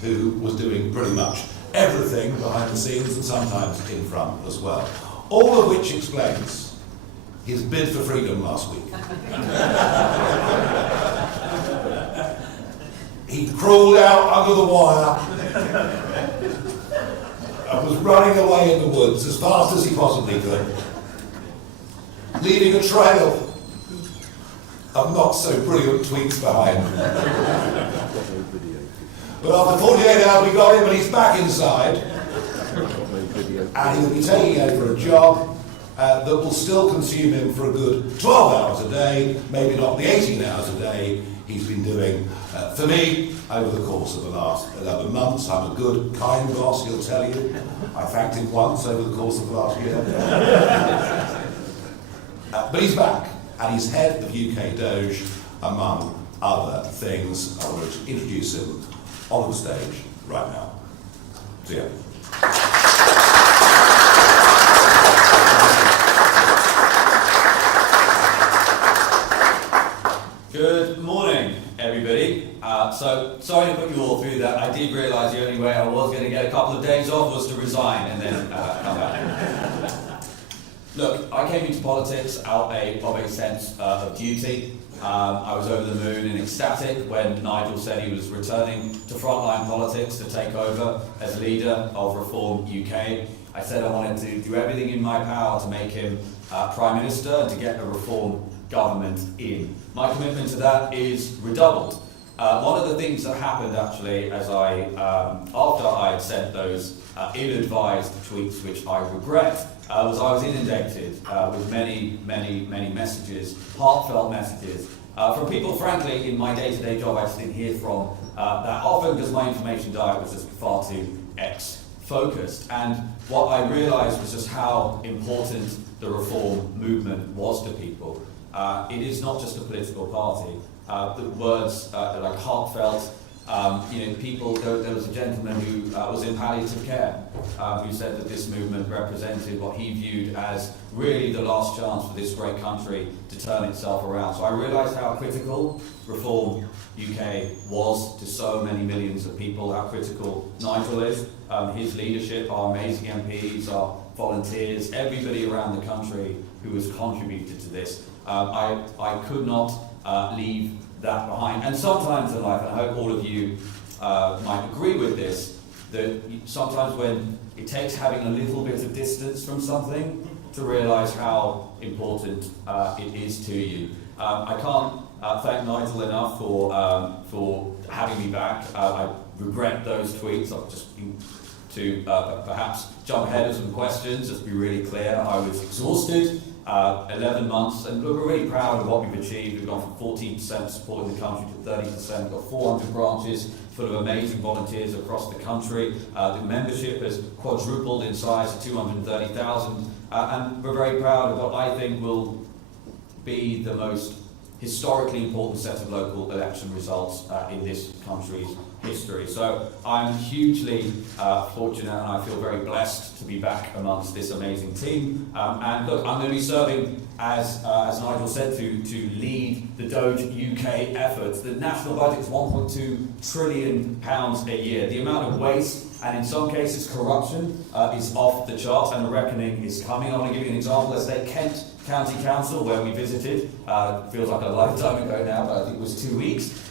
who was doing pretty much everything behind the scenes and sometimes in front as well. All of which explains his bid for freedom last week. He crawled out under the wire and was running away in the woods as fast as he possibly could, leaving a trail of not so brilliant tweets behind him. But after 48 hours we got him and he's back inside, and he'll be taking over a job that will still consume him for a good 12 hours a day, maybe not the 18 hours a day he's been doing for me over the course of the last 11 months. I'm a good, kind boss, he'll tell you. I thanked him once over the course of the last year. But he's back, and he's head of UK Doge, among other things. I want to introduce him on the stage right now. Zia. Good morning, everybody. So sorry to put you all through that. I did realise the only way I was going to get a couple of days off was to resign and then come back. Look, I came into politics out of a sense of duty. I was over the moon and ecstatic when Nigel said he was returning to frontline politics to take over as leader of Reform UK. I said I wanted to do everything in my power to make him Prime Minister and to get the Reform government in. My commitment to that is redoubled. One of the things that happened actually as after I had sent those ill-advised tweets, which I regret, was I was inundated with many messages, heartfelt messages, from people, frankly, in my day-to-day job I just didn't hear from that often because my information diet was just far too X-focused. And what I realised was just how important the Reform movement was to people. It is not just a political party. The words like heartfelt, people, there was a gentleman who was in palliative care who said that this movement represented what he viewed as really the last chance for this great country to turn itself around. So I realised how critical Reform UK was to so many millions of people, how critical Nigel is, his leadership, our amazing MPs, our volunteers, everybody around the country who has contributed to this. I could not leave that behind. And sometimes in life, and I hope all of you might agree with this, that sometimes when it takes having a little bit of distance from something to realise how important it is to you. I can't thank Nigel enough for having me back. I regret those tweets. I've just been to perhaps jump ahead of some questions, just to be really clear. I was exhausted. 11 months, and look, we're really proud of what we've achieved. We've gone from 14% support in the country to 30%. We've got 400 branches full of amazing volunteers across the country. The membership has quadrupled in size to 230,000, and we're very proud of what I think will be the most historically important set of local election results in this country's history. So I'm hugely fortunate, and I feel very blessed to be back amongst this amazing team. And look, I'm going to be serving, as Nigel said, to lead the Doge UK efforts. The national budget is £1.2 trillion a year. The amount of waste and in some cases corruption is off the charts, and the reckoning is coming. I want to give you an example. Let's take Kent County Council, where we visited. Feels like a lifetime ago now, but I think it was 2 weeks.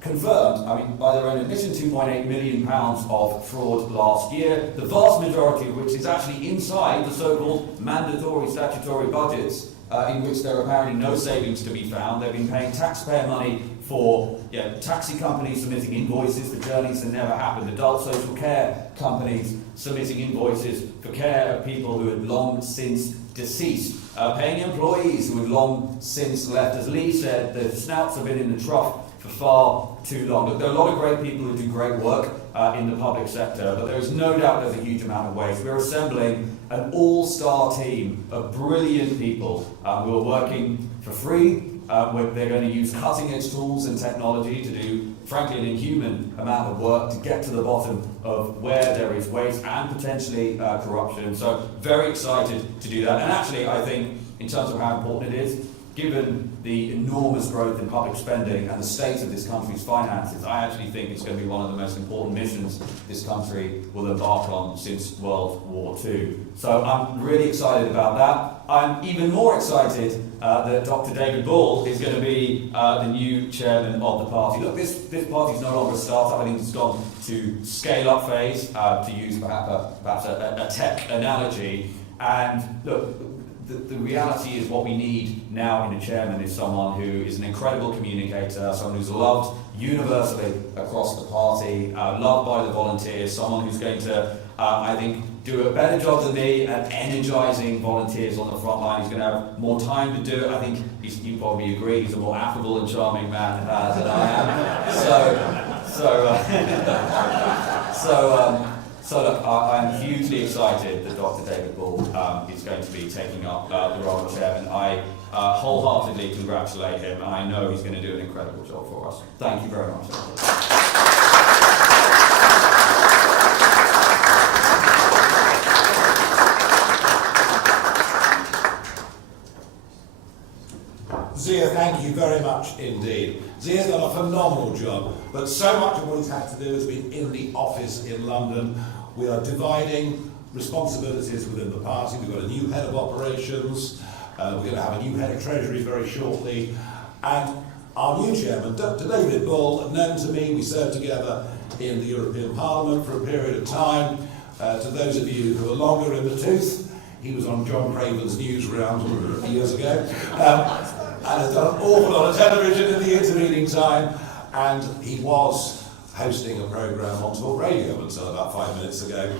Confirmed, by their own admission, £2.8 million of fraud last year, the vast majority of which is actually inside the so-called mandatory statutory budgets, in which there are apparently no savings to be found. They've been paying taxpayer money for taxi companies submitting invoices for journeys that never happened, adult social care companies submitting invoices for care of people who had long since deceased, paying employees who had long since left. As Lee said, the snouts have been in the trough for far too long. Look, there are a lot of great people who do great work in the public sector, but there is no doubt there's a huge amount of waste. We're assembling an all-star team of brilliant people who are working for free. They're going to use cutting-edge tools and technology to do, frankly, an inhuman amount of work to get to the bottom of where there is waste and potentially corruption. So very excited to do that. And actually, I think, in terms of how important it is, given the enormous growth in public spending and the state of this country's finances, I actually think it's going to be one of the most important missions this country will embark on since World War II. So I'm really excited about that. I'm even more excited that Dr. David Bull is going to be the new chairman of the party. Look, this party is no longer a startup. I think it's gone to scale-up phase, to use perhaps a tech analogy. And look, the reality is what we need now in a chairman is someone who is an incredible communicator, someone who's loved universally across the party, loved by the volunteers, someone who's going to, I think, do a better job than me at energising volunteers on the front line. He's going to have more time to do it. I think you probably agree he's a more affable and charming man than I am. So look, I'm hugely excited that Dr. David Bull is going to be taking up the role of chairman. I wholeheartedly congratulate him, and I know he's going to do an incredible job for us. Thank you very much. Zia, thank you very much indeed. Zia's done a phenomenal job, but so much of what he's had to do has been in the office in London. We are dividing responsibilities within the party. We've got a new head of operations. We're going to have a new head of treasury very shortly. And our new chairman, Dr. David Bull, known to me, we served together in the European Parliament for a period of time. To those of you who are longer in the tooth, he was on John Craven's news round years ago. And has done an awful lot of television in the intervening time, and he was hosting a programme on Talk Radio until about 5 minutes ago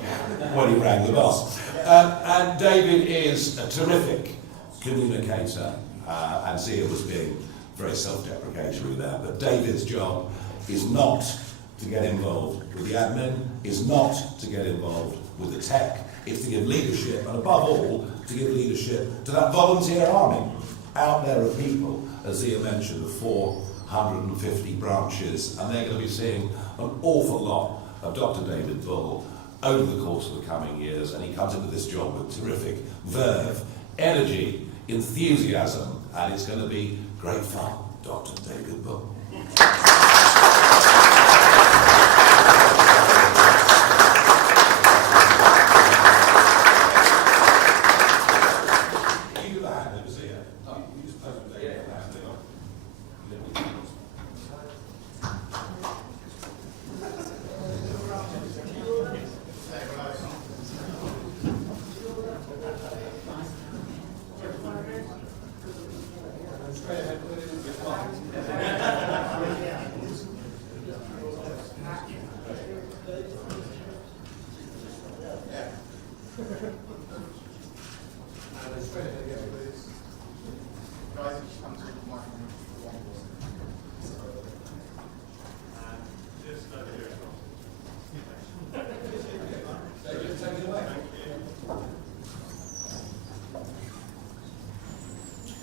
when he rang the boss. And David is a terrific communicator, and Zia was being very self-deprecatory there, but David's job is not to get involved with the admin, is not to get involved with the tech, it's to give leadership, and above all, to give leadership to that volunteer army out there of people, as Zia mentioned, the 450 branches, and they're going to be seeing an awful lot of Dr. David Bull over the course of the coming years, and he comes into this job with terrific verve, energy, enthusiasm, and it's going to be great fun. Dr. David Bull.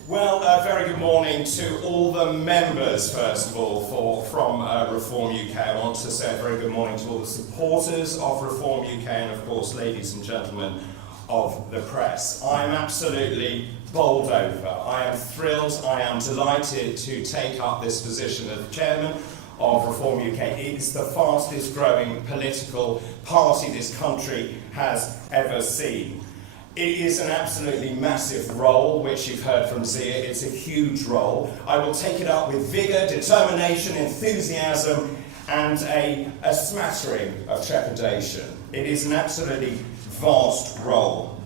Well, a very good morning to all the members, first of all, from Reform UK. I want to say a very good morning to all the supporters of Reform UK and, of course, ladies and gentlemen of the press. I am absolutely bowled over. I am thrilled, I am delighted to take up this position of chairman of Reform UK. It is the fastest growing political party this country has ever seen. It is an absolutely massive role, which you've heard from Zia. It's a huge role. I will take it up with vigour, determination, enthusiasm, and a smattering of trepidation. It is an absolutely vast role.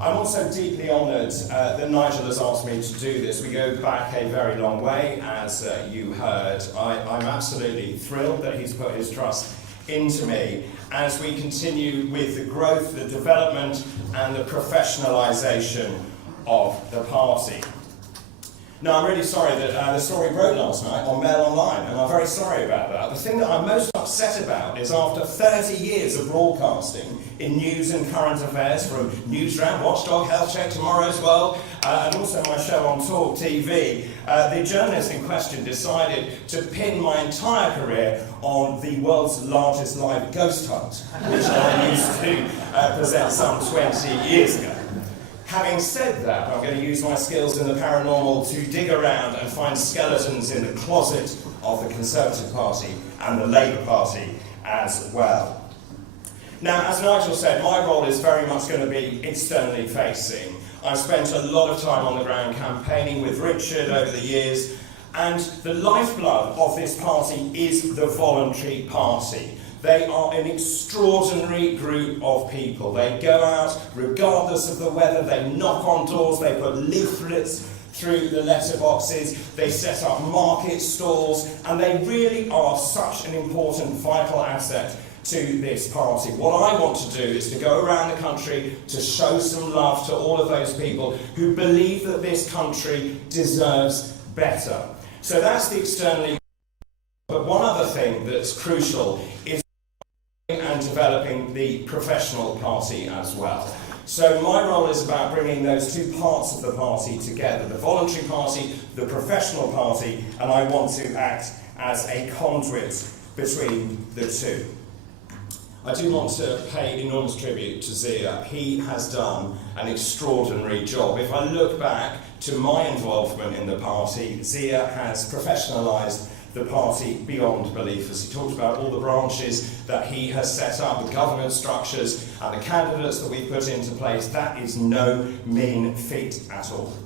I'm also deeply honoured that Nigel has asked me to do this. We go back a very long way, as you heard. I'm absolutely thrilled that he's put his trust into me as we continue with the growth, the development and the professionalisation of the party. Now, I'm really sorry that the story broke last night on Mail Online, and I'm very sorry about that. The thing that I'm most upset about is after 30 years of broadcasting in news and current affairs from Newsround, Watchdog, Health Check, Tomorrow's World, and also my show on Talk TV, the journalist in question decided to pin my entire career on the world's largest live ghost hunt, which I used to present some 20 years ago. Having said that, I'm going to use my skills in the paranormal to dig around and find skeletons in the closet of the Conservative Party and the Labour Party as well. Now, as Nigel said, my role is very much going to be externally facing. I've spent a lot of time on the ground campaigning with Richard over the years, and the lifeblood of this party is the voluntary party. They are an extraordinary group of people. They go out regardless of the weather, they knock on doors, they put leaflets through the letterboxes, they set up market stalls, and they really are such an important, vital asset to this party. What I want to do is to go around the country to show some love to all of those people who believe that this country deserves better. So that's the externally. But one other thing that's crucial is and developing the professional party as well. So my role is about bringing those two parts of the party together, the voluntary party, the professional party, and I want to act as a conduit between the two. I do want to pay enormous tribute to Zia. He has done an extraordinary job. If I look back to my involvement in the party, Zia has professionalised the party beyond belief, as he talked about all the branches that he has set up, the governance structures and the candidates that we put into place. That is no mean feat at all.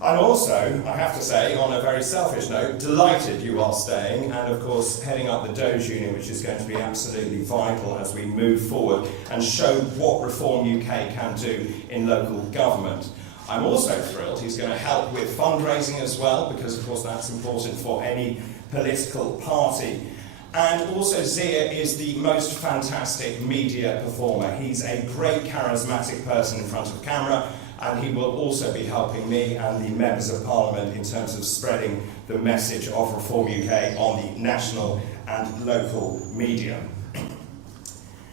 I'm also, I have to say, on a very selfish note, delighted you are staying and of course heading up the Doge Union, which is going to be absolutely vital as we move forward and show what Reform UK can do in local government. I'm also thrilled he's going to help with fundraising as well, because of course that's important for any political party. And also Zia is the most fantastic media performer. He's a great charismatic person in front of camera, and he will also be helping me and the members of Parliament in terms of spreading the message of Reform UK on the national and local media.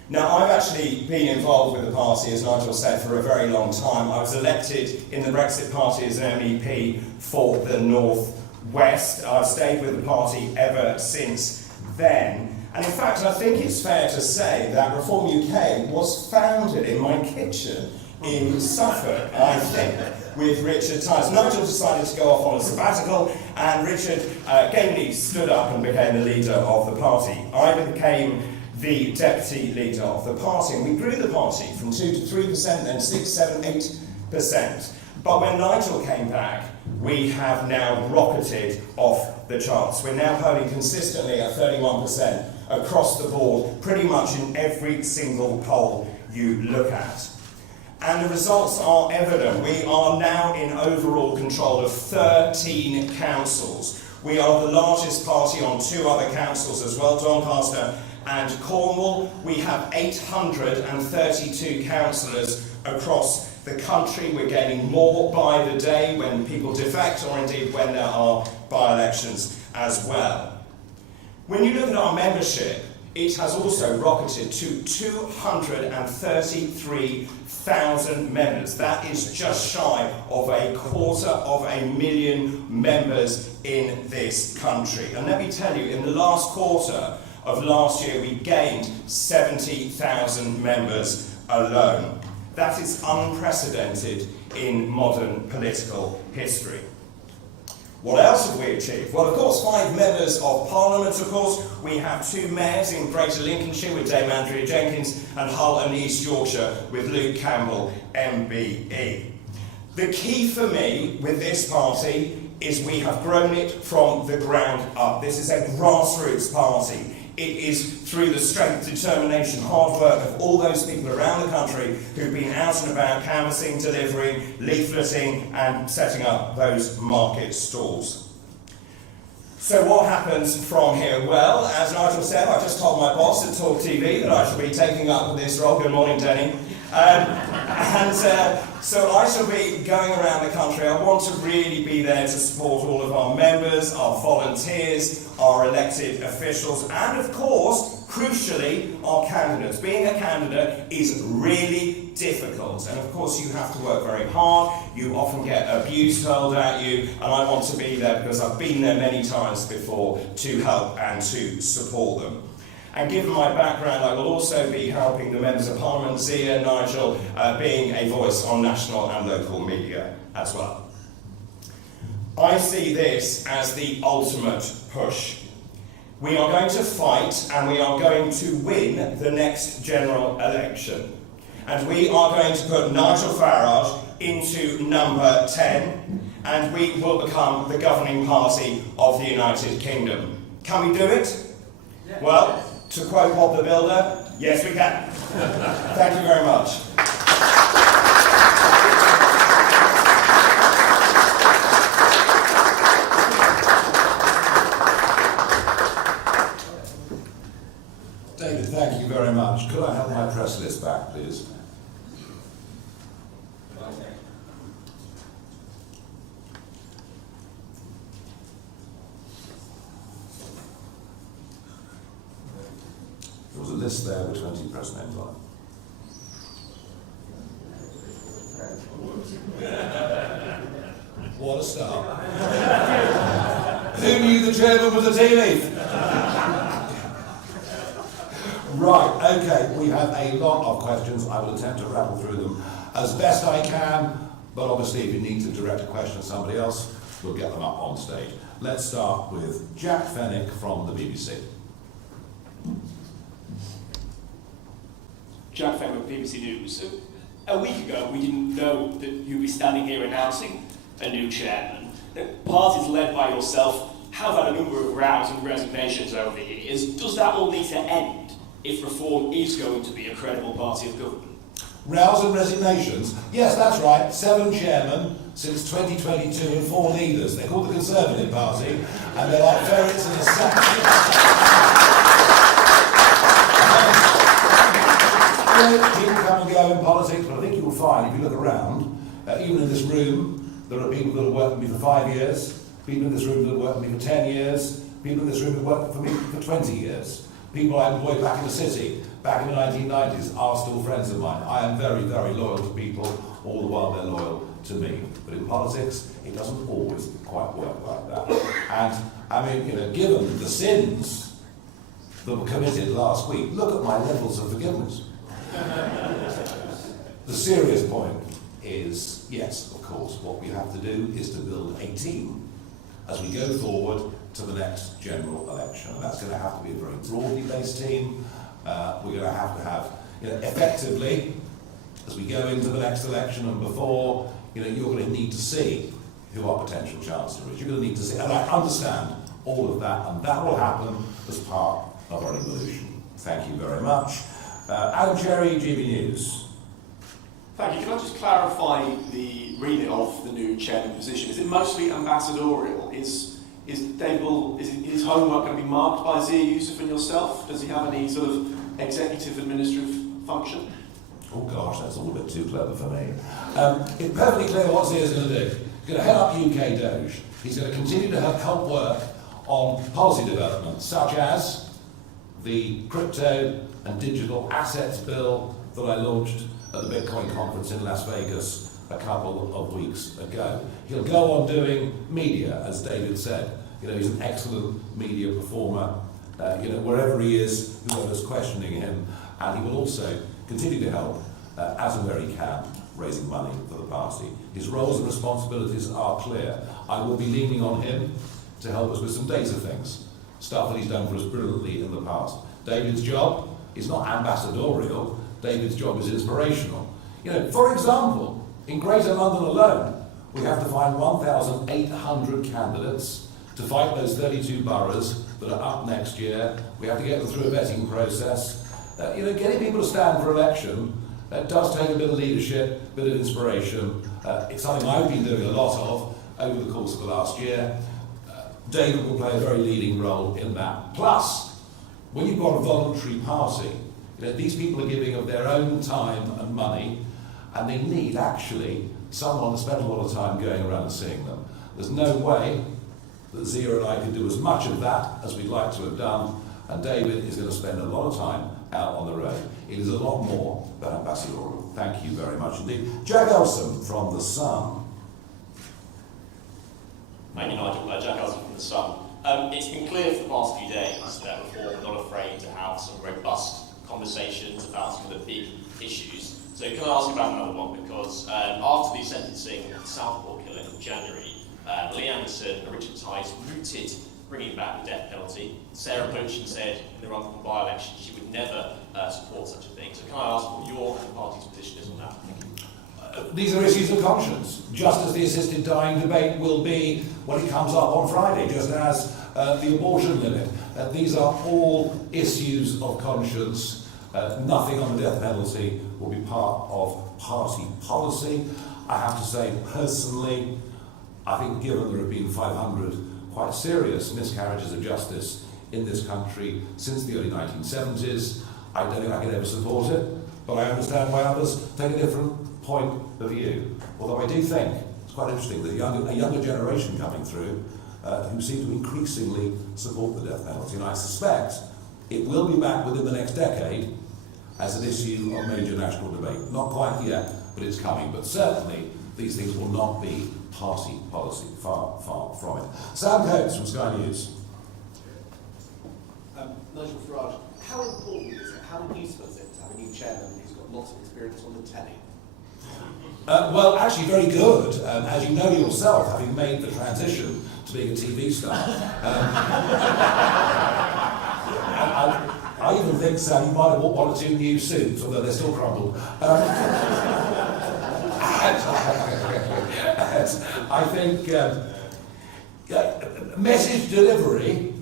Now, I've actually been involved with the party, as Nigel said, for a very long time. I was elected in the Brexit Party as an MEP for the North West. I've stayed with the party ever since then. And in fact, I think it's fair to say that Reform UK was founded in my kitchen in Suffolk, I think, with Richard Tyson. Nigel decided to go off on a sabbatical, and Richard gamely stood up and became the leader of the party. I became the deputy leader of the party, and we grew the party from 2 to 3%, then 6, 7, 8%. But when Nigel came back, we have now rocketed off the charts. We're now polling consistently at 31% across the board, pretty much in every single poll you look at. And the results are evident. We are now in overall control of 13 councils. We are the largest party on 2 other councils as well, Doncaster and Cornwall. We have 832 councillors across the country. We're gaining more by the day when people defect, or indeed when there are by-elections as well. When you look at our membership, it has also rocketed to 233,000 members. That is just shy of 250,000 members in this country. And let me tell you, in the last quarter of last year, we gained 70,000 members alone. That is unprecedented in modern political history. What else have we achieved? Well, of course, 5 members of Parliament, of course. We have 2 mayors in Greater Lincolnshire with Dame Andrea Jenkins, and Hull and East Yorkshire with Luke Campbell, MBE. The key for me with this party is we have grown it from the ground up. This is a grassroots party. It is through the strength, determination, hard work of all those people around the country who've been out and about canvassing, delivering, leafleting and setting up those market stalls. So what happens from here? Well, as Nigel said, I just told my boss at Talk TV that I shall be taking up this role. Good morning, Denny. So I shall be going around the country. I want to really be there to support all of our members, our volunteers, our elected officials, and of course, crucially, our candidates. Being a candidate is really difficult, and of course you have to work very hard. You often get abuse hurled at you, and I want to be there because I've been there many times before to help and to support them. And given my background, I will also be helping the Members of Parliament, Zia, Nigel, being a voice on national and local media as well. I see this as the ultimate push. We are going to fight and we are going to win the next general election. And we are going to put Nigel Farage into number 10 and we will become the governing party of the United Kingdom. Can we do it? Yeah. Well, to quote Bob the Builder, yes we can. Thank you very much. David, thank you very much. Could I have my press list back, please? There was a list there with 20 press names on it. What a start. Who knew the chairman was a tea leaf? Right, okay, we have a lot of questions. I will attempt to rattle through them as best I can, but obviously if you need to direct a question to somebody else, we'll get them up on stage. Let's start with Jack Fenwick from the BBC. Jack Fenwick, BBC News. A week ago, we didn't know that you'd be standing here announcing a new chairman. Parties led by yourself have had a number of rows and resignations over the years. Does that all need to end if Reform is going to be a credible party of government? Rows and resignations? Yes, that's right. 7 chairmen since 2022 and 4 leaders. They're called the Conservative Party, and they're like ferrets in a sack. People come and go in politics, but I think you'll find, if you look around, even in this room, there are people that have worked with me for 5 years, people in this room that have worked with me for 10 years, people in this room that have worked for me for 20 years. People I employed back in the city, back in the 1990s, are still friends of mine. I am very, very loyal to people, all the while they're loyal to me. But in politics, it doesn't always quite work like that. And, I mean, you know, given the sins that were committed last week, look at my levels of forgiveness. The serious point is, yes, of course, what we have to do is to build a team as we go forward to the next general election. And that's going to have to be a very broadly based team. We're going to have, you know, effectively, as we go into the next election and before, you know, you're going to need to see who our potential chancellor is. You're going to need to see, and I understand all of that, and that will happen as part of our evolution. Thank you very much. Adam Cherry, GB News. Thank you. Can I just clarify the remit of the new chairman position? Is it mostly ambassadorial? Is his homework going to be marked by Zia Yusuf and yourself? Does he have any sort of executive administrative function? Oh gosh, that's all a bit too clever for me. It's perfectly clear what Zia's going to do. He's going to head up UK Doge. He's going to continue to help work on policy development, such as the crypto and digital assets bill that I launched at the Bitcoin conference in Las Vegas a couple of weeks ago. He'll go on doing media, as David said. You know, he's an excellent media performer. You know, wherever he is, whoever's questioning him, and he will also continue to help, as and where he can, raising money for the party. His roles and responsibilities are clear. I will be leaning on him to help us with some data things, stuff that he's done for us brilliantly in the past. David's job is not ambassadorial. David's job is inspirational. You know, for example, in Greater London alone, we have to find 1,800 candidates to fight those 32 boroughs that are up next year. We have to get them through a vetting process. You know, getting people to stand for election does take a bit of leadership, a bit of inspiration. It's something I've been doing a lot of over the course of the last year. David will play a very leading role in that. Plus, when you've got a voluntary party, you know, these people are giving of their own time and money, and they need actually someone to spend a lot of time going around and seeing them. There's no way that Zia and I could do as much of that as we'd like to have done, and David is going to spend a lot of time out on the road. It is a lot more than ambassadorial. Thank you very much indeed. Jack Elson from The Sun. Thank you, Nigel. Jack Elson from The Sun. It's been clear for the past few days that Reform are not afraid to have some robust conversations about some of the big issues. So can I ask you about another one? Because after the sentencing of the Southport killer in January, Lee Anderson and Richard Tice mooted bringing back the death penalty. Sarah Punchin said in the Rutherford by-election she would never support such a thing. So can I ask what your and the party's position is on that? Thank you. These are issues of conscience, just as the assisted dying debate will be when it comes up on Friday, just as the abortion limit. These are all issues of conscience. Nothing on the death penalty will be part of party policy. I have to say, personally, I think given there have been 500 quite serious miscarriages of justice in this country since the early 1970s, I don't think I could ever support it, but I understand why others take a different point of view. Although I do think it's quite interesting that a younger generation coming through who seem to increasingly support the death penalty, and I suspect it will be back within the next decade as an issue of major national debate. Not quite yet, but it's coming. But certainly these things will not be party policy, far, far from it. Sam Coates from Sky News. Nigel Farage, how important is it, how useful is it to have a new chairman who's got lots of experience on the telly? Well, actually very good, as you know yourself, having made the transition to being a TV star. I even think, Sam, you might have bought one or two new suits, although they're still crumpled. I think message delivery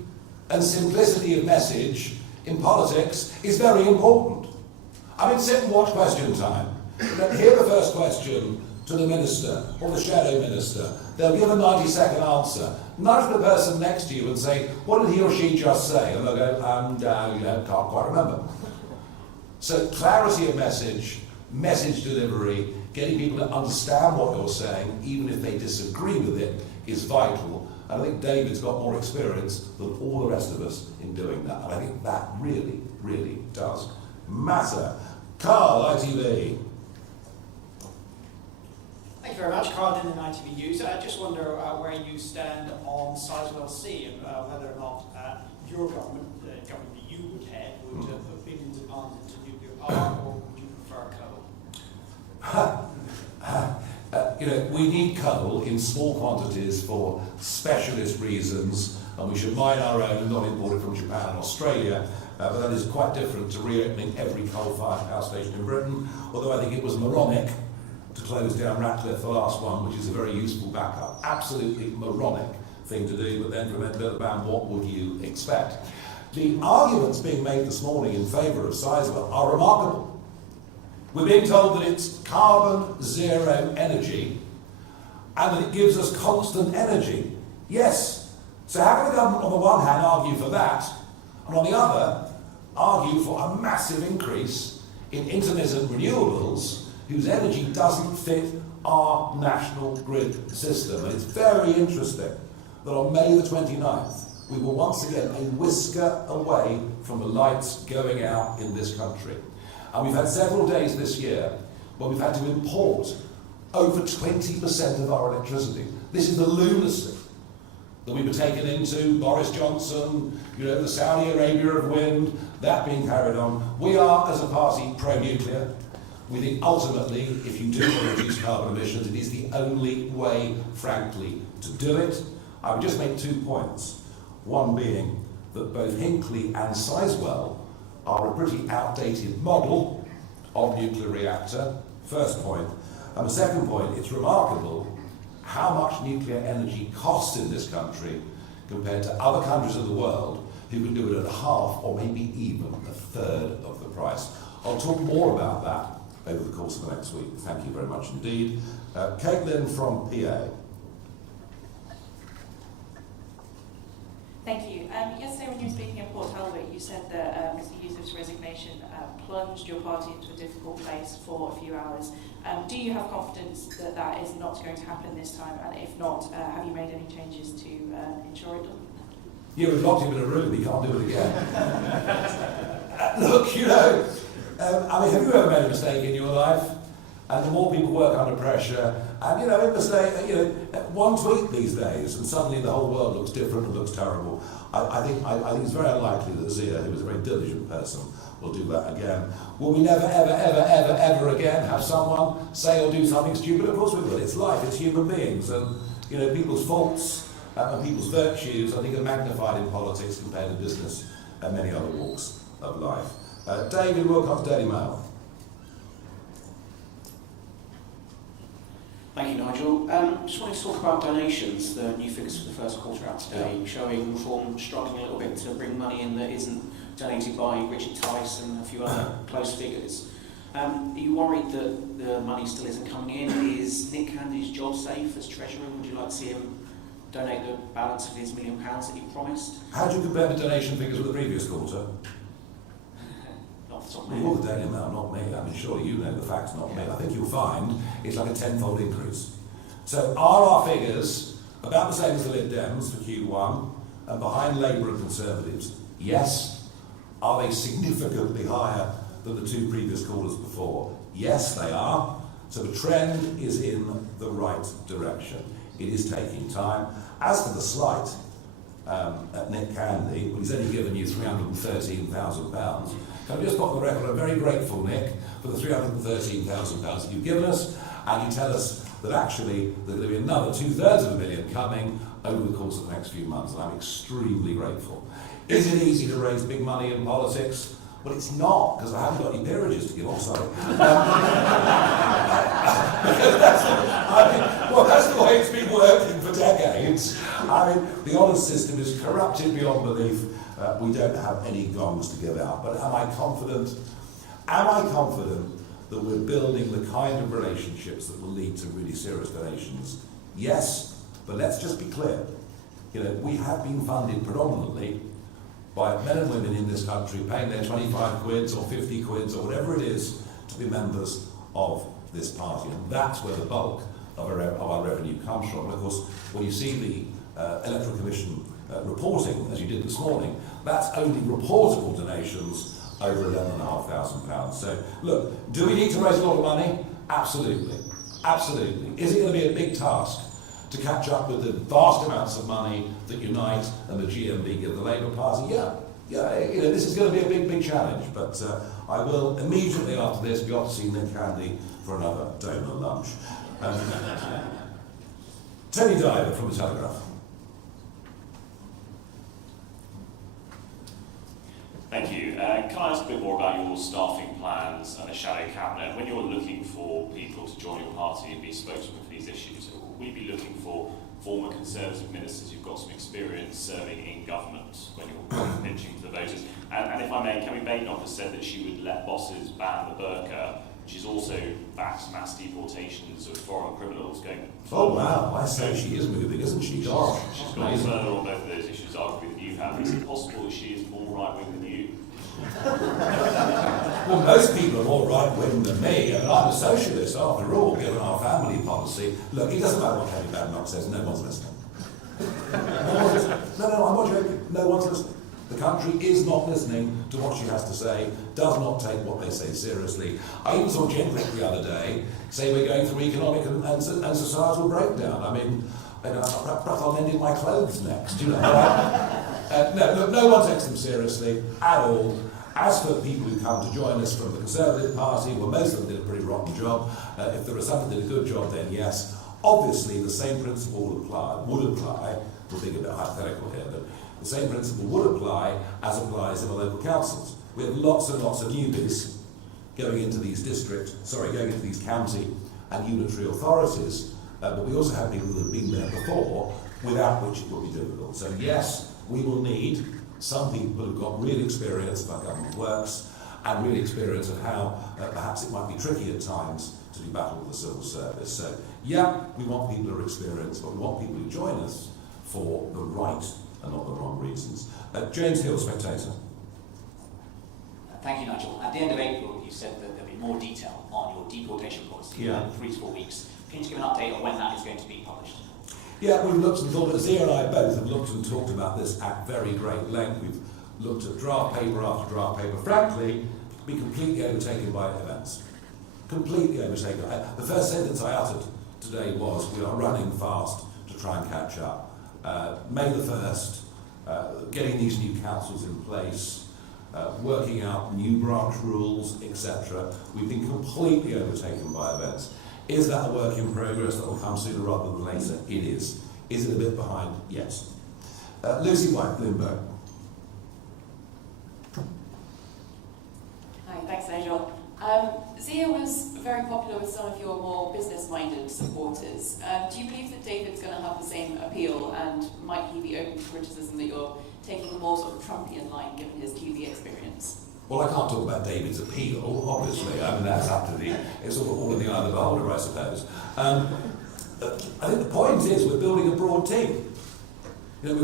and simplicity of message in politics is very important. I mean, sit and watch Question Time. Hear the first question to the minister or the shadow minister. They'll give a 90-second answer. Nudge the person next to you and say, what did he or she just say? And they'll go, can't quite remember. So clarity of message, message delivery, getting people to understand what you're saying, even if they disagree with it, is vital. And I think David's got more experience than all the rest of us in doing that. And I think that really, really does matter. Carl, ITV. Thank you very much. Carl Dillon, ITV News. I just wonder where you stand on Sizewell C and whether or not your government, the government that you would head, would put billions of pounds into nuclear power, or would you prefer coal? We need coal in small quantities for specialist reasons, and we should mine our own and not import it from Japan and Australia. But that is quite different to reopening every coal-fired power station in Britain, although I think it was moronic to close down Ratcliffe, the last one, which is a very useful backup. Absolutely moronic thing to do, but then from Edinburgh, what would you expect? The arguments being made this morning in favour of Sizewell are remarkable. We're being told that it's carbon zero energy and that it gives us constant energy. Yes. So how can the government on the one hand argue for that and on the other argue for a massive increase in intermittent renewables whose energy doesn't fit our national grid system? And it's very interesting that on May the 29th we were once again a whisker away from the lights going out in this country. And we've had several days this year where we've had to import over 20% of our electricity. This is the lunacy that we were taken into, Boris Johnson, the Saudi Arabia of wind, that being carried on. We are, as a party, pro-nuclear. We think ultimately, if you do want to reduce carbon emissions, it is the only way, frankly, to do it. I would just make 2 points. One being that both Hinkley and Sizewell are a pretty outdated model of nuclear reactor, first point. And the second point, it's remarkable how much nuclear energy costs in this country compared to other countries of the world who can do it at half or maybe even a third of the price. I'll talk more about that over the course of the next week. Thank you very much indeed. Caitlin from PA. Thank you. Yesterday when you were speaking in Port Talbot, you said that Mr. Yusuf's resignation plunged your party into a difficult place for a few hours. Do you have confidence that that is not going to happen this time? And if not, have you made any changes to ensure it doesn't? Yeah, we've locked him in a room, he can't do it again. Look, have you ever made a mistake in your life? And the more people work under pressure, and in the state, one tweet these days, and suddenly the whole world looks different and looks terrible. I think it's very unlikely that Zia, who is a very diligent person, will do that again. Will we never, ever, ever, ever, ever again have someone say or do something stupid? Of course we will. It's life. It's human beings, and people's faults and people's virtues, I think, are magnified in politics compared to business and many other walks of life. David Wilcox, Daily Mail. Thank you, Nigel. Just wanted to talk about donations. The new figures for the first quarter out today, showing Reform struggling a little bit to bring money in that isn't donated by Richard Tice and a few other close figures. Are you worried that the money still isn't coming in? Is Nick Candy's job safe as Treasurer? Would you like to see him donate the balance of his £1 million that he promised? How do you compare the donation figures with the previous quarter? Not off the top of my Well, head. the Daily Mail, not me. I mean, surely you know the facts, not me. I think you'll find it's like a tenfold increase. So are our figures about the same as the Lib Dems for Q1 and behind Labour and Conservatives? Yes. Are they significantly higher than the two previous quarters before? Yes, they are. So the trend is in the right direction. It is taking time. As for the slight at Nick Candy, well, he's only given you £313,000. Can I just put on the record, I'm very grateful, Nick, for the £313,000 that you've given us, and you tell us that actually there's going to be another 2/3 coming over the course of the next few months, and I'm extremely grateful. Is it easy to raise big money in politics? Well, it's not, because I haven't got any peerages to give off, sorry. That's the way it's been working for decades. I mean, the honours system is corrupted beyond belief. We don't have any gongs to give out. But am I confident? Am I confident that we're building the kind of relationships that will lead to really serious donations? Yes, but let's just be clear. We have been funded predominantly by men and women in this country paying their 25 quids or 50 quids or whatever it is to be members of this party. And that's where the bulk of our revenue comes from. And of course, when you see the Electoral Commission reporting, as you did this morning, that's only reportable donations over £11,500. So, look, do we need to raise a lot of money? Absolutely. Absolutely. Is it going to be a big task to catch up with the vast amounts of money that Unite and the GMB give the Labour Party? Yeah, this is going to be a big, big challenge, but I will immediately after this be off to see Nick Candy for another donor lunch. Tony Diver from The Telegraph. Thank you. Can I ask a bit more about your staffing plans and a shadow cabinet? When you're looking for people to join your party and be spokesmen for these issues, will you be looking for former Conservative ministers who've got some experience serving in government when you're pitching to the voters? And if I may, Kemi Badenoch has said that she would let bosses ban the burqa. She's also backed mass deportations of foreign criminals going... Oh wow, I say she is moving, isn't she? Gosh. She's gone further on both of those issues, arguably, than you have. Is it possible that she is more right-wing than you? Well, most people are more right-wing than me. I mean, I'm a socialist, after all, given our family policy. Look, it doesn't matter what Kemi Badenoch says, no one's listening. No, I'm not joking. No one's listening. The country is not listening to what she has to say, does not take what they say seriously. I even saw Jennifer the other day say we're going through economic and societal breakdown. I mean, perhaps I'll lend in my clothes next, No one takes them seriously at all. As for people who come to join us from the Conservative Party, well, most of them did a pretty rotten job. If there are some that did a good job, then yes. Obviously, the same principle would apply, we're being a bit hypothetical here, but the same principle would apply as applies in the local councils. We have lots and lots of newbies going into these county and unitary authorities, but we also have people who have been there before, without which it will be difficult. So yes, we will need some people who've got real experience of how government works and real experience of how perhaps it might be tricky at times to do battle with the civil service. So yeah, we want people who are experienced, but we want people who join us for the right and not the wrong reasons. James Hill, Spectator. Thank you, Nigel. At the end of April, you said that there'll be more detail on your deportation policy in 3 to 4 weeks. Can you just give an update on when that is going to be published? Yeah, we've looked and thought, Zia and I both have looked and talked about this at very great length. We've looked at draft paper after draft paper. Frankly, be completely overtaken by events. completely overtaken. The first sentence I uttered today was, we are running fast to try and catch up. May the 1st, getting these new councils in place, working out new branch rules, etc. We've been completely overtaken by events. Is that a work in progress that will come sooner rather than later? It is. Is it a bit behind? Yes. Lucy White, Bloomberg. Hi, thanks Nigel. Zia was very popular with some of your more business-minded supporters. Do you believe that David's going to have the same appeal, and might he be open to criticism that you're taking a more sort of Trumpian line given his TV experience? Well, I can't talk about David's appeal, obviously. I mean, that's up to it's sort of all in the eye of the beholder, I suppose. I think the point is we're building a broad team. You know,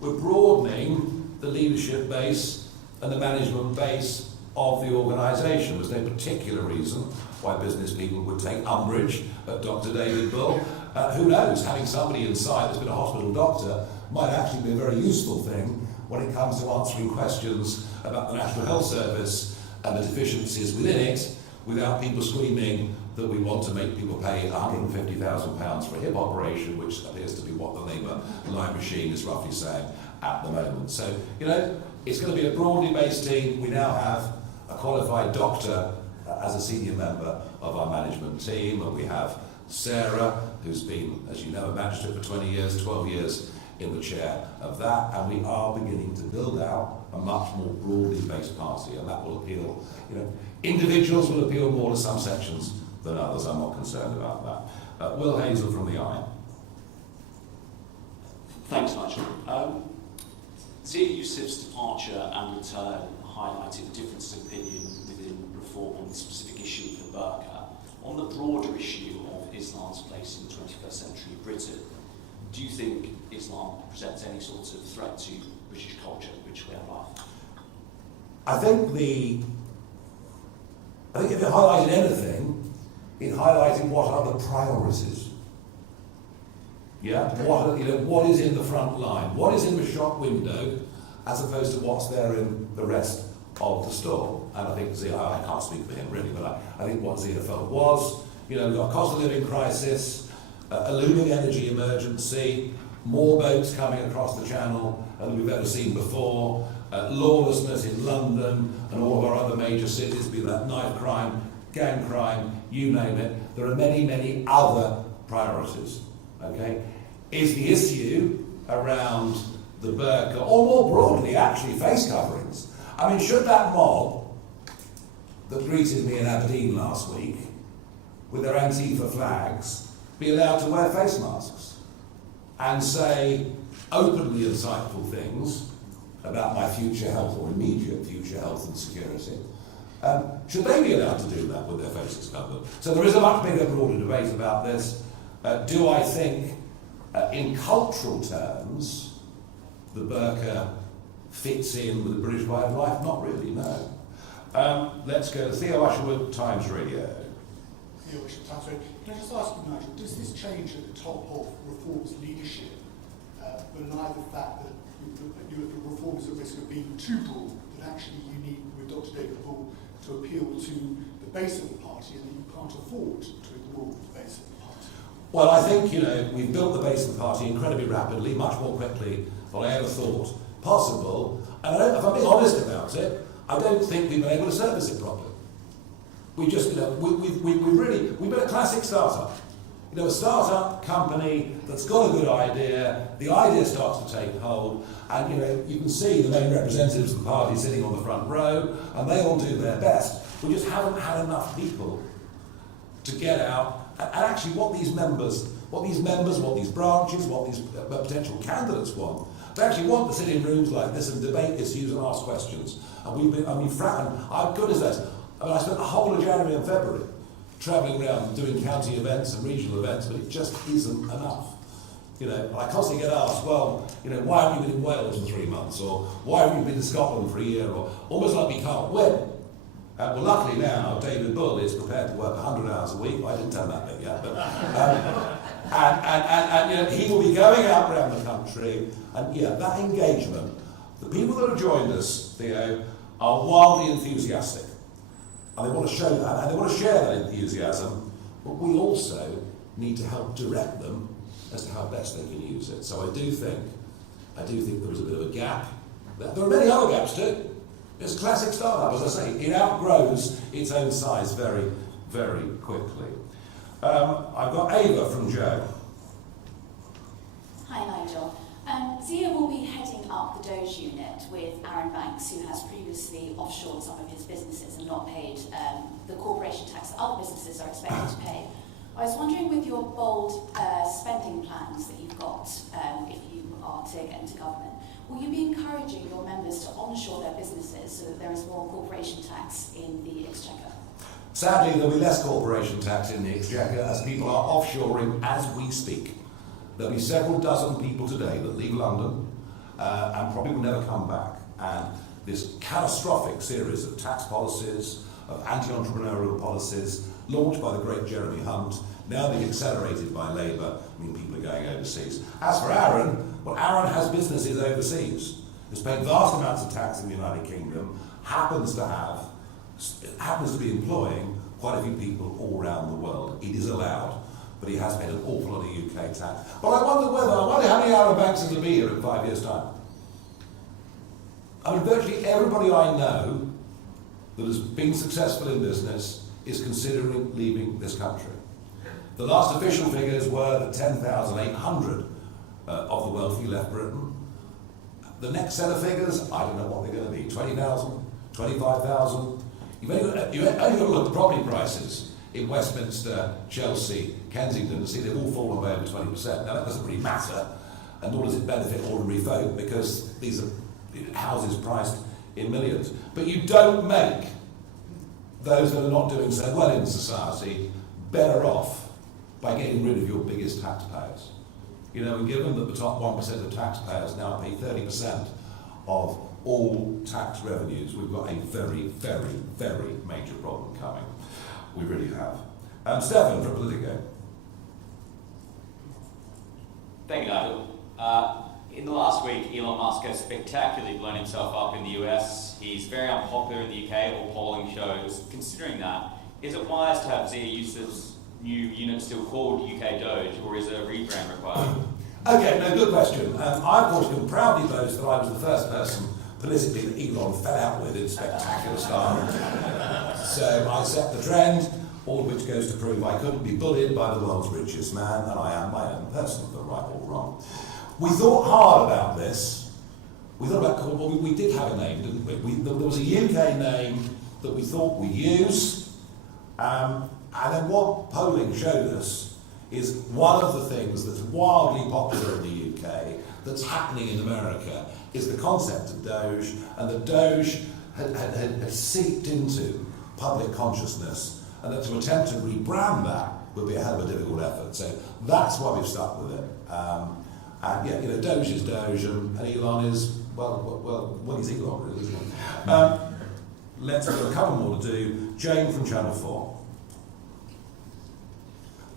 we're broadening the leadership base and the management base of the organisation. There's no particular reason why business people would take umbrage at Dr. David Bull. Who knows, having somebody inside that's been a hospital doctor might actually be a very useful thing when it comes to answering questions about the National Health Service and the deficiencies within it, without people screaming that we want to make people pay £150,000 for a hip operation, which appears to be what the Labour line machine is roughly saying at the moment. So, you know, it's going to be a broadly based team. We now have a qualified doctor as a senior member of our management team, and we have Sarah, who's been, as you know, a magistrate for 20 years, 12 years in the chair of that, and we are beginning to build out a much more broadly based party, and that will appeal, you know, individuals will appeal more to some sections than others. I'm not concerned about that. Will Hazel from the Eye. Thanks, Nigel. Zia Yusuf's departure and return highlighted difference of opinion within reform on the specific issue of the burqa. On the broader issue of Islam's place in 21st century Britain, do you think Islam presents any sort of threat to British culture, British way of life? I think if it highlighted anything, it highlighted what are the priorities. Yeah, what is in the front line? What is in the shop window, as opposed to what's there in the rest of the store? And I think Zia, I can't speak for him really, but I think what Zia felt was, you know, we've got a cost of living crisis, a looming energy emergency, more boats coming across the channel than we've ever seen before, lawlessness in London and all of our other major cities, be that knife crime, gang crime, you name it. There are many, many other priorities. Okay? Is the issue around the burqa, or more broadly, actually, face coverings? I mean, should that mob that greeted me in Aberdeen last week with their Antifa flags be allowed to wear face masks and say openly insightful things about my future health or immediate future health and security? Should they be allowed to do that with their faces covered? So there is a much bigger, broader debate about this. Do I think, in cultural terms, the burqa fits in with the British way of life? Not really, no. Let's go to Theo Usherwood, Times Radio. Theo Usherwood, Times Radio. Can I just ask you, Nigel, does this change at the top of Reform's leadership belie the fact that Reform is at risk of being too broad, that actually you need, with Dr. David Bull, to appeal to the base of the party, and that you can't afford to ignore the base of the party? Well, I think, you know, we've built the base of the party incredibly rapidly, much more quickly than I ever thought possible. And if I'm being honest about it, I don't think we've been able to service it properly. We just, you know, we've been a classic startup. You know, a startup company that's got a good idea, the idea starts to take hold, and, you know, you can see the main representatives of the party sitting on the front row, and they all do their best. We just haven't had enough people to get out and actually what these members, what these branches, what these potential candidates want. They actually want to sit in rooms like this and debate issues and ask questions. And we've been, goodness knows, I spent the whole of January and February travelling around doing county events and regional events, but it just isn't enough. You know, I constantly get asked, well, you know, why have you been in Wales for 3 months, or why have you been in Scotland for a year, or almost like we can't win. Well, luckily now, David Bull is prepared to work 100 hours a week. Well, I didn't tell that bit yet, but and you know, he will be going out around the country, and yeah, that engagement. The people that have joined us, Theo, are wildly enthusiastic and they want to show that, and they want to share that enthusiasm, but we also need to help direct them as to how best they can use it. So I do think there is a bit of a gap. There are many other gaps too. It's a classic startup, as I say. It outgrows its own size very, very quickly. I've got Ava from Joe. Hi Nigel. Zia will be heading up the Doge unit with Aaron Banks, who has previously offshored some of his businesses and not paid the corporation tax that other businesses are expected to pay. I was wondering, with your bold spending plans that you've got, if you are to get into government, will you be encouraging your members to onshore their businesses so that there is more corporation tax in the Exchequer? Sadly, there'll be less corporation tax in the Exchequer as people are offshoring as we speak. There'll be several dozen people today that leave London and probably will never come back. And this catastrophic series of tax policies, of anti-entrepreneurial policies, launched by the great Jeremy Hunt, now being accelerated by Labour, people are going overseas. As for Aaron, well, Aaron has businesses overseas. Has paid vast amounts of tax in the United Kingdom, happens to be employing quite a few people all around the world. It is allowed, but he has paid an awful lot of UK tax. But I wonder how many Aaron Banks will be here in 5 years' time. I mean, virtually everybody I know that has been successful in business is considering leaving this country. The last official figures were that 10,800 of the wealthy left Britain. The next set of figures, I don't know what they're going to be, 20,000, 25,000. You've only got to look at property prices in Westminster, Chelsea, Kensington to see they've all fallen by over 20%. Now that doesn't really matter, and nor does it benefit ordinary folk because these are houses priced in millions. But you don't make those that are not doing so well in society better off by getting rid of your biggest taxpayers. You know, and given that the top 1% of taxpayers now pay 30% of all tax revenues, we've got a very, very, very major problem coming. We really have. Stefan from Politico. Thank you, Nigel. In the last week, Elon Musk has spectacularly blown himself up in the US. He's very unpopular in the UK, all polling shows. Considering that, is it wise to have Zia Yusuf's new unit still called UK Doge, or is a rebrand required? Okay, no, good question. I, of course, can proudly boast that I was the first person politically that Elon fell out with in spectacular style. So I set the trend, all of which goes to prove I couldn't be bullied by the world's richest man, and I am my own person, for right or wrong. We thought hard about this. We thought about, well, we did have a name, didn't we? There was a UK name that we thought we'd use, and then what polling showed us is one of the things that's wildly popular in the UK, that's happening in America, is the concept of Doge, and that Doge had seeped into public consciousness, and that to attempt to rebrand that would be a hell of a difficult effort. So that's why we've stuck with it. And yeah, you know, Doge is Doge, and Elon is, well, he's Elon, really, isn't he? Let's have a couple more to do. Jane from Channel 4.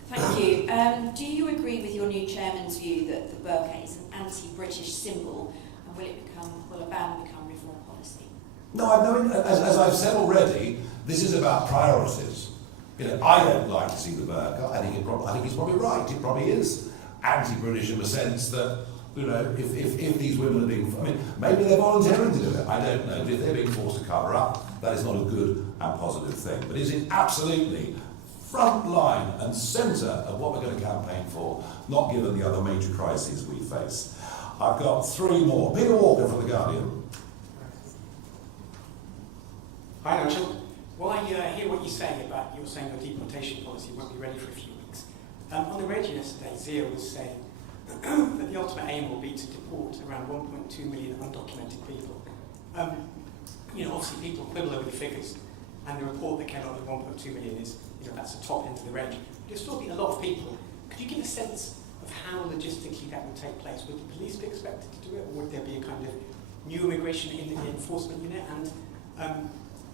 Thank you. Do you agree with your new chairman's view that the burqa is an anti-British symbol, and will a ban become reform policy? No, as I've said already, this is about priorities. You know, I don't like to see the burqa. I think he's probably right. It probably is anti-British in the sense that, you know, if these women are being, I mean, maybe they're volunteering to do it. I don't know. But if they're being forced to cover up, that is not a good and positive thing. But is it absolutely front line and centre of what we're going to campaign for, not given the other major crises we face? I've got three more. Peter Walker from The Guardian. Hi, Nigel. Well, I hear what you say about your deportation policy won't be ready for a few weeks. On the radio yesterday, Zia was saying that the ultimate aim will be to deport around 1.2 million undocumented people. You know, obviously people quibble over the figures, and the report that came out with 1.2 million is, you know, that's the top end of the range. But there's still been a lot of people. Could you give a sense of how logistically that would take place? Would the police be expected to do it, or would there be a kind of new immigration in the enforcement unit? And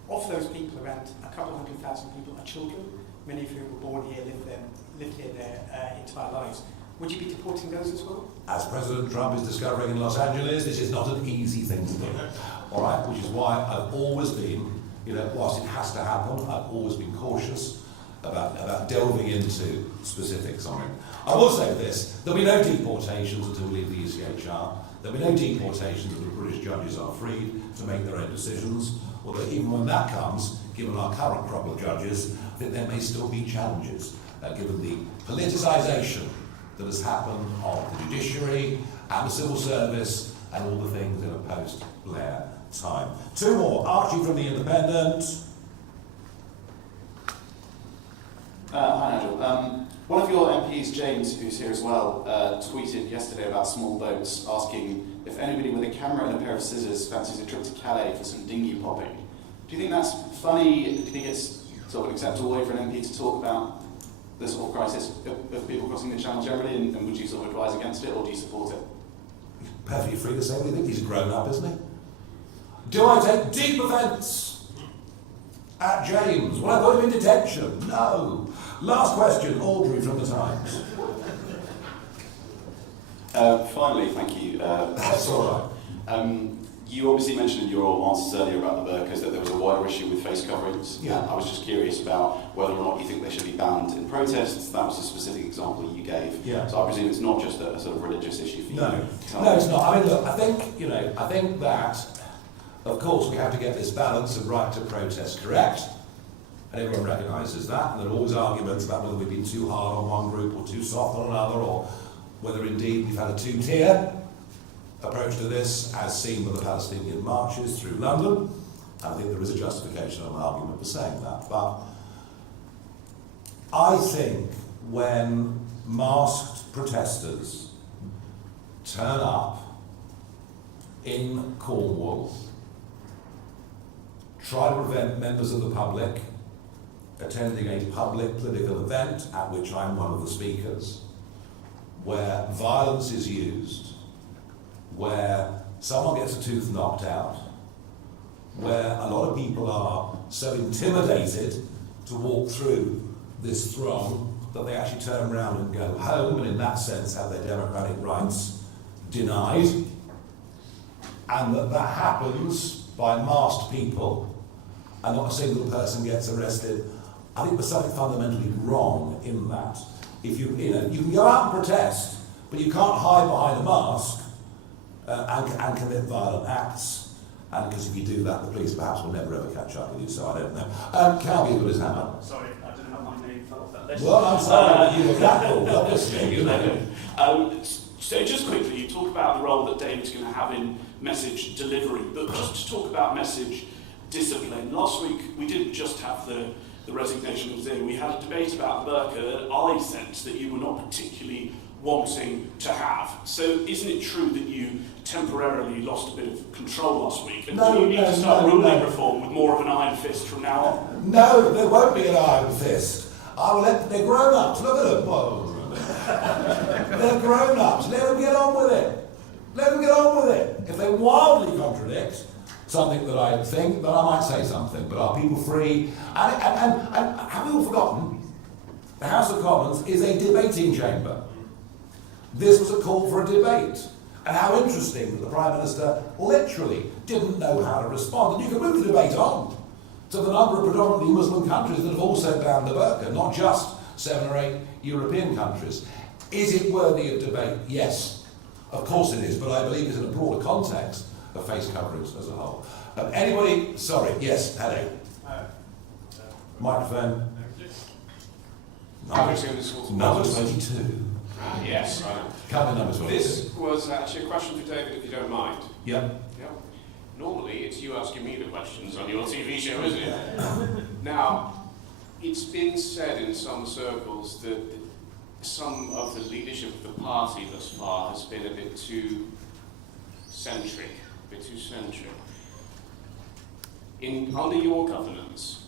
of those people, around a couple of 100,000 people are children, many of whom were born here, lived here their entire lives. Would you be deporting those as well? As President Trump is discovering in Los Angeles, this is not an easy thing to do. All right, which is why I've always been whilst it has to happen, I've always been cautious about delving into specifics on it. I will say this, there'll be no deportations until we leave the ECHR. There'll be no deportations until British judges are freed to make their own decisions, although even when that comes, given our current crop of judges, I think there may still be challenges, given the politicisation that has happened of the judiciary and the civil service and all the things in a post-Blair time. Two more. Archie from The Independent. Hi Nigel. One of your MPs, James, who's here as well, tweeted yesterday about small boats, asking if anybody with a camera and a pair of scissors fancies a trip to Calais for some dinghy popping. Do you think that's funny? Do you think it's sort of an acceptable way for an MP to talk about the sort of crisis of people crossing the channel generally, and would you sort of advise against it, or do you support it? Perfectly free to say what you think. He's grown up, isn't he? Do I take deep offence at James? Will I put him in detention? No. Last question, Audrey from The Times. Finally, thank you. That's all right. You obviously mentioned in your answers earlier about the burqas that there was a wider issue with face coverings. Yeah. I was just curious about whether or not you think they should be banned in protests. That was a specific example you gave. Yeah. So I presume it's not just a sort of religious issue for you. No, it's not. I mean, look, I think that, of course, we have to get this balance of right to protest correct, and everyone recognises that, and there are always arguments about whether we've been too hard on one group or too soft on another, or whether indeed we've had a two-tier approach to this, as seen with the Palestinian marches through London. I think there is a justification and an argument for saying that. But I think when masked protesters turn up in Cornwall, try to prevent members of the public attending a public political event at which I'm one of the speakers, where violence is used, where someone gets a tooth knocked out, where a lot of people are so intimidated to walk through this throng that they actually turn around and go home, and in that sense have their democratic rights denied, and that happens by masked people and not a single person gets arrested. I think there's something fundamentally wrong in that. If you can go out and protest, but you can't hide behind a mask and commit violent acts. And because if you do that, the police perhaps will never ever catch up with you. So I don't know. Calvi got his hand up. Sorry, I didn't have my name fell off that list. Well, I'm sorry, you were that cool, obviously, you know. So just quickly, you talk about the role that David's going to have in message delivery, but just to talk about message discipline. Last week, we didn't just have the resignation of Zia. We had a debate about the burqa that I sensed that you were not particularly wanting to have. So isn't it true that you temporarily lost a bit of control last week? And do you need to start ruling reform with more of an iron fist from now on? No, there won't be an iron fist. I will let, they're grown-ups, look at them. Whoa. They're grown-ups, let them get on with it. Let them get on with it. If they wildly contradict something that I think, then I might say something. But are people free? And have we all forgotten? The House of Commons is a debating chamber. This was a call for a debate. And how interesting that the Prime Minister literally didn't know how to respond. And you can move the debate on to the number of predominantly Muslim countries that have also banned the burqa, not just 7 or 8 European countries. Is it worthy of debate? Yes, of course it is, but I believe it's in a broader context of face coverings as a whole. Anybody? Sorry, yes, Paddy. Microphone. Number 22. Yes. Come to number 22. This was actually a question for David, if you don't mind. Yep. Normally, it's you asking me the questions on your TV show, isn't it? Now, it's been said in some circles that some of the leadership of the party thus far has been a bit too centric. Under your governance,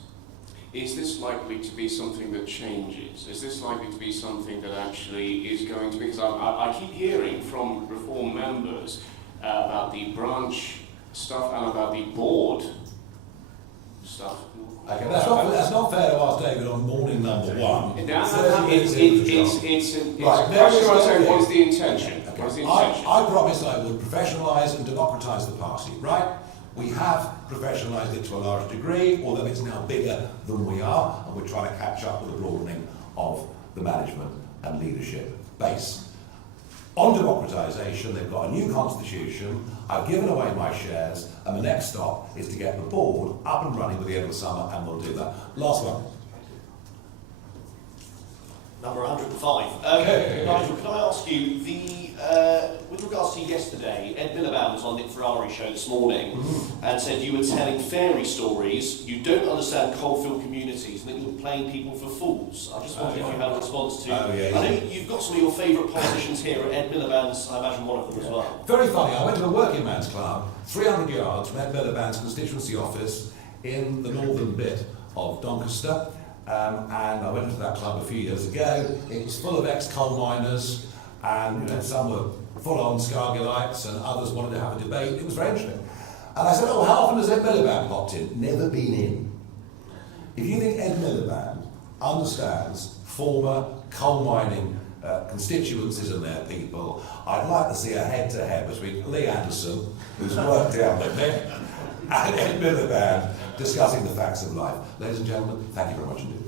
is this likely to be something that changes? Is this likely to be something that actually is going to be? Because I keep hearing from Reform members about the branch stuff and about the board stuff. Okay, that's not fair to ask David on morning number 1. It's what is the intention? Okay. I promised I would professionalise and democratise the party, right? We have professionalised it to a large degree, although it's now bigger than we are, and we're trying to catch up with the broadening of the management and leadership base. On democratisation, they've got a new constitution, I've given away my shares, and the next stop is to get the board up and running with the end of the summer, and we'll do that. Last one. Number 105. Nigel, can I ask you, with regards to yesterday, Ed Miliband was on Nick Ferrari's show this morning and said you were telling fairy stories, you don't understand coalfield communities, and that you were playing people for fools. I just wondered if you had a response to... I know you've got some of your favourite politicians here, Ed Miliband's, I imagine, one of them as well. Very funny, I went to a working man's club, 300 yards from Ed Miliband's constituency office in the northern bit of Doncaster. And I went to that club a few years ago. It was full of ex-coal miners, and some were full-on Scargillites, and others wanted to have a debate. It was very interesting. And I said, oh, how often has Ed Miliband popped in? Never been in. If you think Ed Miliband understands former coal mining constituencies and their people, I'd like to see a head-to-head between Lee Anderson, who's worked down with me, and Ed Miliband discussing the facts of life. Ladies and gentlemen, thank you very much indeed.